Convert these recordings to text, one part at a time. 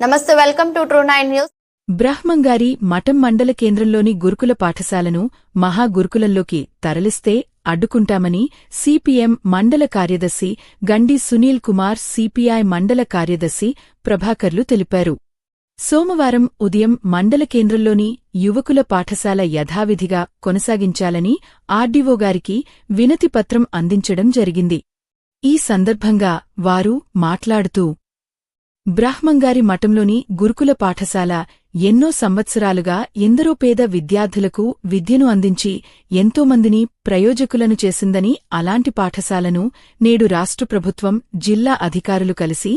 నమస్తే, welcome to true 9 news. బ్రహ్మంగారి మఠం మండల కేంద్రంలోని గురుకుల పాఠశాలను మహాగురుకులంలోకి తరలిస్తే అడ్డుకుంటామని సిపిఎం మండల కార్యదర్శి గండి సునీల్ కుమార్, సిపిఐ మండల కార్యదర్శి ప్రభాకర్లు తెలిపారు. సోమవారం ఉదయం మండల కేంద్రంలోని యువకుల పాఠశాల యథావిధిగా కొనసాగించాలని ఆర్డీఓగారికి వినతిపత్రం అందించడం జరిగింది. ఈ సందర్భంగా వారు మాట్లాడుతూ బ్రహ్మంగారి మఠంలోని గురుకుల పాఠశాల ఎన్నో సంవత్సరాలుగా ఎందరో పేద విద్యార్థులకు విద్యను అందించి ఎంతోమందిని ప్రయోజకులను చేసిందని, అలాంటి పాఠశాలను నేడు రాష్ట్ర ప్రభుత్వం, జిల్లా అధికారులు కలిసి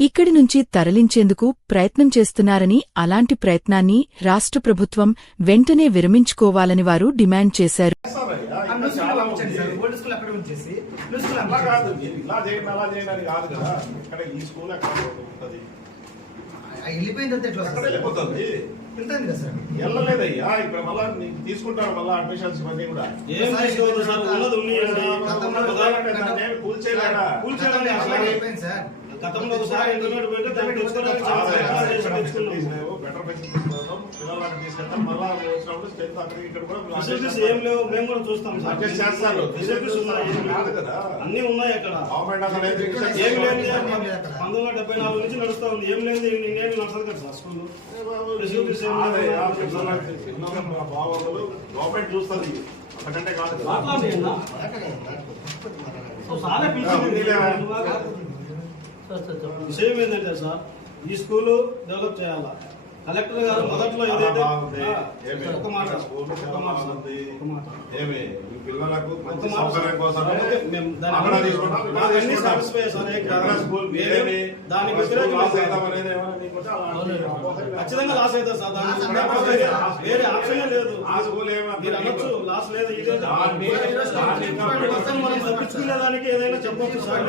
ఇక్కడి నుంచి తరలించేందుకు ప్రయత్నం చేస్తున్నారని, అలాంటి ప్రయత్నాన్ని రాష్ట్ర ప్రభుత్వం వెంటనే విరమించుకోవాలని వారు డిమాండ్ చేశారు. వెళ్ళలేదయ్యా, ఇక్కడ మళ్ళా తీసుకుంటారు, మళ్ళా అడ్మిషన్స్ ఇవన్నీ కూడా గతంలో ఒకసారి ఇంటర్నెట్ పెట్టి దాన్ని బెటర్ ఫెసిలిటీస్ పిల్లలకి తీసుకెళ్తాం. మళ్ళా వచ్చినప్పుడు స్ట్రెంత్ అక్కడికి ఇక్కడ కూడా ఫెసిలిటీస్ ఏం లేవు, మేము కూడా చూస్తాం. అడ్జస్ట్ చేస్తారు. ఫెసిలిటీస్ ఉన్నాయి కదా, అన్ని ఉన్నాయి. అక్కడ ఏం లేదు, 1974 నుంచి నడుస్తా ఉంది. ఏం లేదు, నేను నడుస్తుంది కదా సార్ స్కూల్. ఫెసిలిటీస్ ఏం బాగోగులు గవర్నమెంట్ చూస్తుంది, అంతకంటే కాదు. విషయం ఏంటంటే సార్, ఈ స్కూల్ డెవలప్ చేయాలా. కలెక్టర్ గారు మొదట్లో ఏదైతే ఒక మాట పిల్లలకు దానికి ఖచ్చితంగా లాస్ అవుతుంది సార్. వేరే ఆప్షన్ లేదు. మీరు అనొచ్చు లాస్ లేదు, మనం తప్పించుకునే దానికి ఏదైనా చెప్పొచ్చు సార్.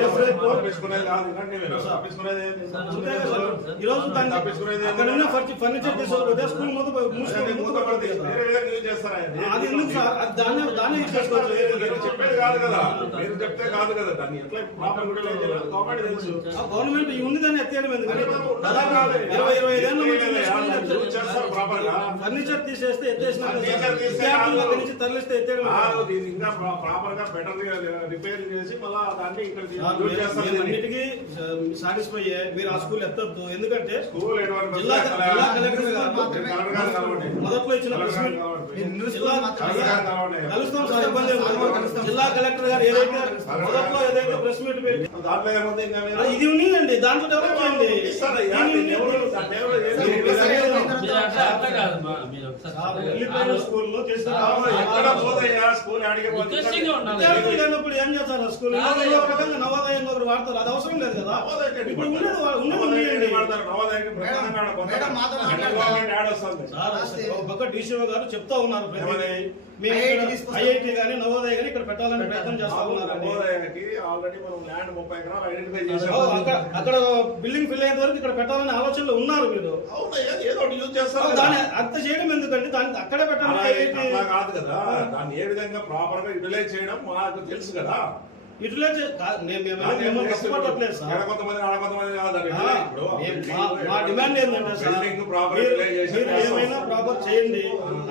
ఈరోజు అక్కడ ఫర్నిచర్ తీసుకోకపోతే స్కూల్ అది ఎందుకు సార్? దాన్ని చెప్పేది కాదు కదా, మీరు చెప్తే కాదు కదా. దాన్ని ఎట్లా గవర్నమెంట్ ఉంది దాన్ని ఎత్తేయడం ఎందుకంటే 20-25 ఏళ్ళ ఫర్నిచర్ తీసేస్తే ఎత్తేసిన నుంచి తరలిస్తే ఎత్తేయడం ఇంకా ప్రాపర్ గా బెటర్ రిపేర్ చేసి మళ్ళా దాన్ని ఇక్కడ అన్నిటికీ సాటిస్ఫై అయ్యే మీరు ఆ స్కూల్ ఎత్తద్దు. ఎందుకంటే స్కూల్ జిల్లా కలెక్టర్ గారు మొదట్లో ఇచ్చిన కలుస్తాం సార్, ఇబ్బంది. జిల్లా కలెక్టర్ గారు ఏదైతే మొదట్లో ఏదైతే ప్రెస్ మీట్ పెట్టి ఇది ఉందండి, దాంట్లో డెవలప్ చేయండి. స్కూల్లో లేనప్పుడు ఏం చేస్తారు? స్కూల్ రకంగా నవోదయం ఒకరు వాడతారు, అది అవసరం లేదు కదా. ఇప్పుడు ఒక డీసీఓ గారు చెప్తా ఉన్నారు, ఐఐటి గానీ నవోదయ గానీ ఇక్కడ పెట్టాలని ప్రయత్నం చేస్తా ఉన్నారు. అక్కడ బిల్డింగ్ ఫిల్ అయ్యేంత వరకు ఇక్కడ పెట్టాలని ఆలోచనలో ఉన్నారు మీరు. దాన్ని అంత చేయడం ఎందుకంటే దాన్ని అక్కడే పెట్టాలని కాదు కదా. దాన్ని ఏ విధంగా ప్రాపర్ గా యూటిలైజ్ చేయడం మాకు తెలుసు కదా. యూటిలైజ్ కష్టపడట్లేదు సార్. మా డిమాండ్ ఏంటంటే సార్, ఏమైనా ప్రాపర్ చేయండి.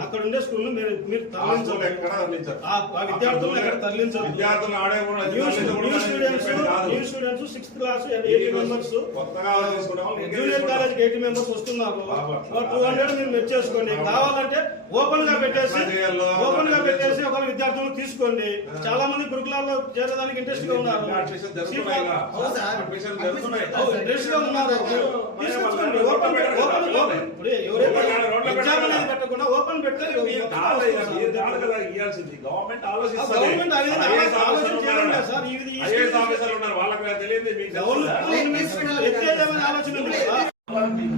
అక్కడ ఉండే స్కూల్ మీరు తరలించాలి. ఆ విద్యార్థులను ఎక్కడ తరలించాలి? New students 6th class 80 members, junior college 80 members వస్తున్నారు. 200 మీరు మెచ్ చేసుకోండి. కావాలంటే ఓపెన్ గా పెట్టేసి ఒక విద్యార్థులను తీసుకోండి. చాలా మంది గురుకులాల్లో చేరడానికి ఇంట్రెస్ట్ గా ఉన్నారు. పెట్టకుండా ఓపెన్ పెడితే గవర్నమెంట్ ఆలోచన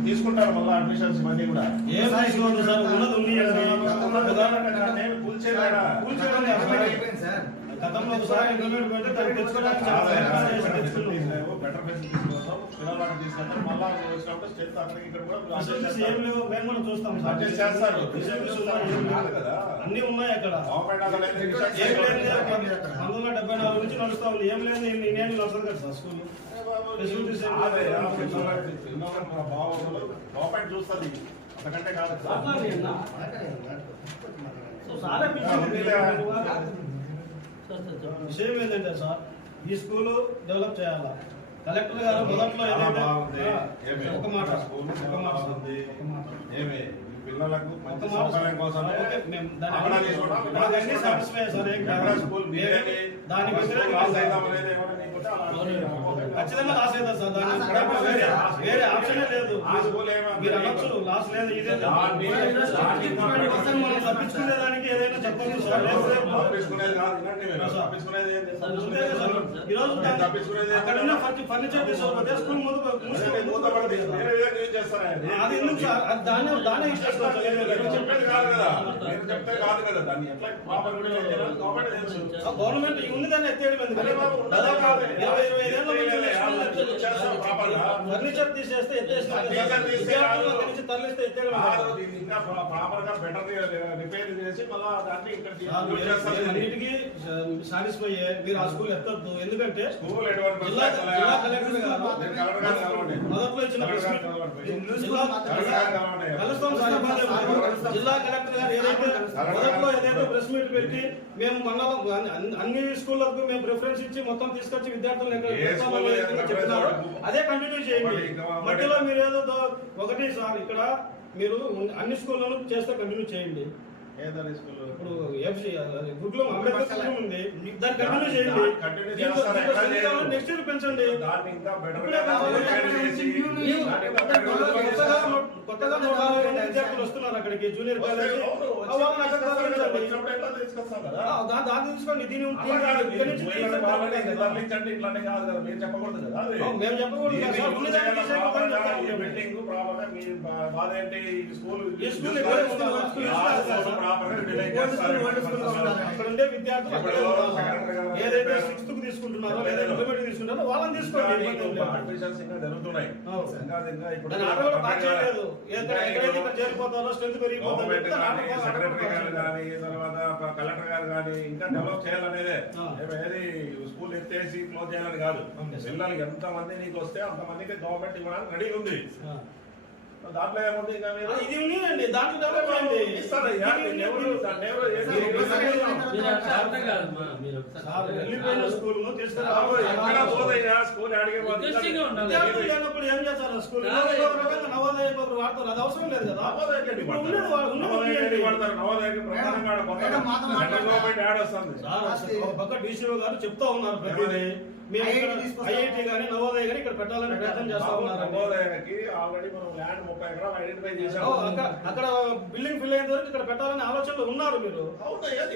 తీసుకుంటారు. మళ్ళీ అడ్మిషన్స్ ఇవన్నీ కూడా ఏం తీసుకోవద్దు సార్, ఉన్నది ఉంది. గతంలో ఒకసారి ఇంటర్నెట్ పెట్టి దాన్ని తెచ్చుకోవడానికి బెటర్ ఫెసిలిటీస్ కోసం పిల్లలకి తీసుకెళ్తాం. మళ్ళా వచ్చినప్పుడు స్ట్రెంత్ అక్కడికి ఇక్కడ కూడా ఫెసిలిటీస్ ఏం లేవు, మేము కూడా చూస్తాం. అడ్జస్ట్ చేస్తారు. ఫెసిలిటీస్ అన్ని ఉన్నాయి. అక్కడ 1974 నుంచి నడుస్తా ఉంది. ఏం లేదు, నేను నడుస్తుంది కదా సార్ స్కూల్. Facilities ఏం అదే, లేవు. పిల్లలకు మన బాగోగులు గవర్నమెంట్ చూస్తుంది, అంతకంటే కాదు సార్. అట్లానే అన్నా. సో సారే విషయం ఏంటంటే సార్, ఈ స్కూల్ డెవలప్ చేయాలా. కలెక్టర్ గారు మొదట్లో ఏదైతే ఒక మాట ఏమి పిల్లలకు ఒక మంచి మాట సౌకర్యం కోసం ఓకే, మేము దాన్ని సాటిస్ఫై సార్, ఏం కాదు. దాని ఖచ్చితంగా లాస్ అవుతుంది సార్. దాని వేరే ఆప్షనే లేదు. మీరు అనొచ్చు లాస్ లేదు, ఇదే మనం తప్పించుకునే దానికి ఏదైనా చెప్పండి సార్. ఈ రోజు అక్కడ ఉన్న ఫర్నిచర్ తీసుకోకపోతే స్కూల్ ముందు అది ఎందుకు సార్? అది దాన్ని యూజ్ చేసుకోవచ్చు. గవర్నమెంట్ ఉన్నదాన్ని ఎత్తేయడం ఎందుకంటే దాదాపు 20-25 ఏళ్ళ ఫర్నిచర్ తీసేస్తే ఎత్తేసిన తరలిస్తే ఎత్తేయడం అన్నిటికీ సాటిస్ఫై మీరు ఆ స్కూల్ ఎత్తద్దు. ఎందుకంటే జిల్లా కలెక్టర్ గారు మొదట్లో ఇచ్చిన జిల్లా కలెక్టర్ గారు ఏదైతే ప్రెస్ మీట్ పెట్టి మేము మండలం అన్ని స్కూళ్లకు మేము ప్రిఫరెన్స్ ఇచ్చి మొత్తం తీసుకొచ్చి విద్యార్థులను చెప్తున్నారు, అదే కంటిన్యూ చేయండి. మధ్యలో మీరు ఏదో ఒకటి సార్, ఇక్కడ మీరు అన్ని స్కూళ్ళను చేస్తే కంటిన్యూ చేయండి. ఇప్పుడు గుడ్లో అంబేద్కర్ స్కూల్ ఉంది, దాన్ని కంటిన్యూ చేయండి. నెక్స్ట్ ఇయర్ పెంచండి. కొత్తగా 160 విద్యార్థులు వస్తున్నారు అక్కడికి, జూనియర్ కాలేజ్. దాన్ని తీసుకోండి. దీని మేము చెప్పకూడదు. అక్కడ ఉండే విద్యార్థులు ఏదైతే 6th కు తీసుకుంటున్నారో లేదా ఇంటర్మీడియట్ తీసుకుంటారో వాళ్ళని తీసుకోండి. చేరిపోతారో స్ట్రెంత్ పెరిగిపోతారు. కలెక్టర్ గారు కానీ ఇంకా డెవలప్ చేయాలనేదే, ఏది స్కూల్ ఎత్తేసి క్లోజ్ చేయాలని కాదు. పిల్లలు ఎంత మంది నీకు వస్తే అంత మందికి గవర్నమెంట్ ఇవ్వడానికి రెడీ ఉంది. దాంట్లో ఏముంది? ఇది ఉన్నాయండి, దాంట్లో డెవలప్ చేయండి. స్కూల్ లేనప్పుడు ఏం చేస్తారు? స్కూల్ నవోదయ వాడతారు, అది అవసరం లేదు కదా. పక్క డీసీఓ గారు చెప్తా ఉన్నారు ప్రతిదీ. ఐఐటి గానీ నవోదయ గానీ ఇక్కడ పెట్టాలని ప్రయత్నం చేస్తా ఉన్నారు. నవోదయకి ఆల్రెడీ మనం ల్యాండ్ 30 ఎకరాలు ఐడెంటిఫై చేసాము. అక్కడ బిల్డింగ్ ఫిల్ అయిన వరకు ఇక్కడ పెట్టాలని ఆలోచనలో ఉన్నారు మీరు.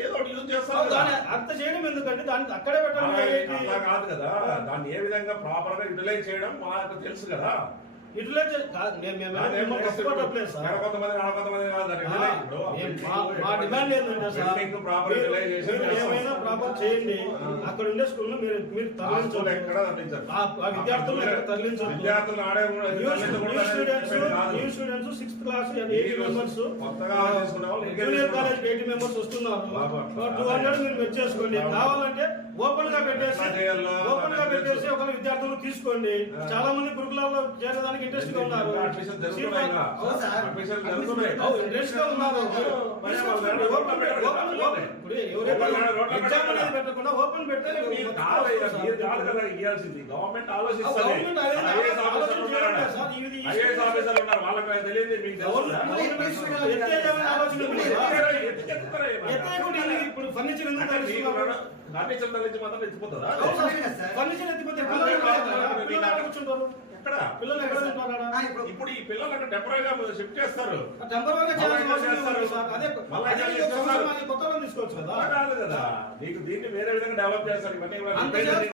ఏదో యూజ్ చేస్తారు. దాన్ని అంత చేయడం ఎందుకంటే దాన్ని అక్కడే పెట్టాలి. అట్లా కాదు కదా, దాన్ని ఏ విధంగా ప్రాపర్ గా యూటిలైజ్ చేయడం మాకు తెలుసు కదా. యూటిలైజ్ మా డిమాండ్ ఏంటంటే సార్, ఏమైనా ప్రాపర్ చేయండి. అక్కడ ఉండే స్కూల్ ను మీరు తరలించాలి. ఆ విద్యార్థులను తరలించాలి. New students 6th class 80 members, junior college 80 members వస్తున్నారు. 200 మీరు మెచ్చేసుకోండి. కావాలంటే ఓపెన్ గా పెట్టేసి ఒక విద్యార్థులను తీసుకోండి. చాలా మంది గురుకులాల్లో చేరడానికి ఇంట్రెస్ట్ గా ఉన్నారు. ఇంట్రెస్ట్ గా ఉన్నారు. ఎగ్జామ్ అనేది పెట్టకుండా ఓపెన్ పెడితే ఇవ్వాల్సింది గవర్నమెంట్ ఆలోచిస్తుంది. ఇప్పుడు ఫర్నిచర్ ఎందుకు ఫర్నిచర్ ఎత్తిపోతే కూర్చుంటారు. పిల్లలు ఎక్కడ ఉంటారు? ఇప్పుడు ఈ పిల్లలు అక్కడ టెంపరీగా షిఫ్ట్ చేస్తారు. కొత్త తీసుకోవచ్చు కదా. నీకు దీన్ని వేరే విధంగా డెవలప్ చేస్తారు. ఇవన్నీ